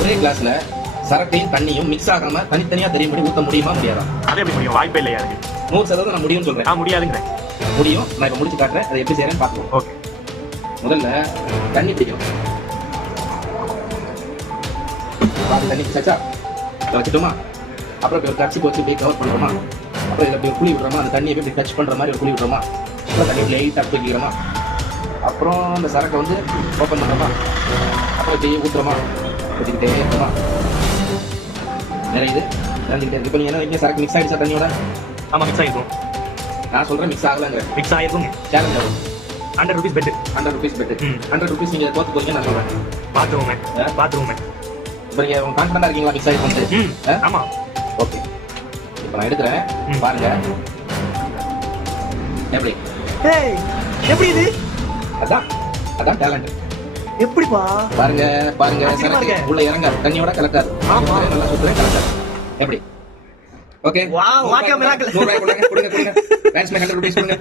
ஒரே கிளாஸ்ல சரக்கையும் தண்ணியும் மிக்ஸ் ஆகாம தனித்தனியா தெரியும்படி ஊத்த முடியுமா முடியாதா? அது எப்படி முடியும்? வாய்ப்பே இல்லையா அதுக்கு. 100% நான் முடியும்னு சொல்றேன். முடியாதுங்கிறேன். முடியும். நான் இப்ப முடிச்சு காட்டுறேன். அதை எப்படி செய்யறேன்னு பாத்துக்கோ. ஓகே. முதல்ல தண்ணி பிடிக்கணும். பாதி தண்ணி பிடிச்சாச்சா? இதை வச்சுட்டோமா? அப்புறம் இப்படி ஒரு கட்சி வச்சு இப்படி கவர் பண்ணுறோமா? அப்புறம் இதில் இப்படி ஒரு குழி விடுறோமா? அந்த தண்ணியை இப்படி டச் பண்ற மாதிரி ஒரு குழி விடுறோமா? அப்புறம் தண்ணி லைட்டாக தூக்கிக்கிறோமா? அப்புறம் அந்த சரக்கை வந்து ஓப்பன் பண்ணுறோமா? அப்புறம் இப்படி ஊற்றுறோமா? வச்சுக்கிட்டே இருக்கோமா? நிறையுது நிறைஞ்சிக்கிட்டே இருக்கு. இப்போ நீங்கள் என்ன சரக்கு மிக்ஸ் ஆகிடுச்சா தண்ணியோட? ஆமா, மிக்ஸ் ஆகிருக்கும். நான் சொல்கிறேன் மிக்ஸ் ஆகலைங்கிற. மிக்ஸ் ஆகிருக்கும். சேலஞ்ச் ஆகும். 100 rupees bet. 100 rupees bet. 100 rupees நீங்கள் தோற்று போறீங்க நான் சொல்கிறேன். பாத்ரூம். இப்போ நீங்கள் கான்ஃபிடண்டாக இருக்கீங்களா மிக்ஸ் ஆகிருக்கும்? ஆமா. ஓகே, இப்போ நான் எடுக்கிறேன். பாருங்க எப்படி. எப்படி இது? அதான் டேலண்ட். எப்படிப்பா? பாருங்க சரக்கு உள்ள இறங்காது, தண்ணியோட கலக்காது. நல்லா சுத்துறேன், கலக்காது. எப்படி? Okay, wow, what a miracle. 100 ரூபாய் கொடுங்க. 100 rupees கொடுங்க.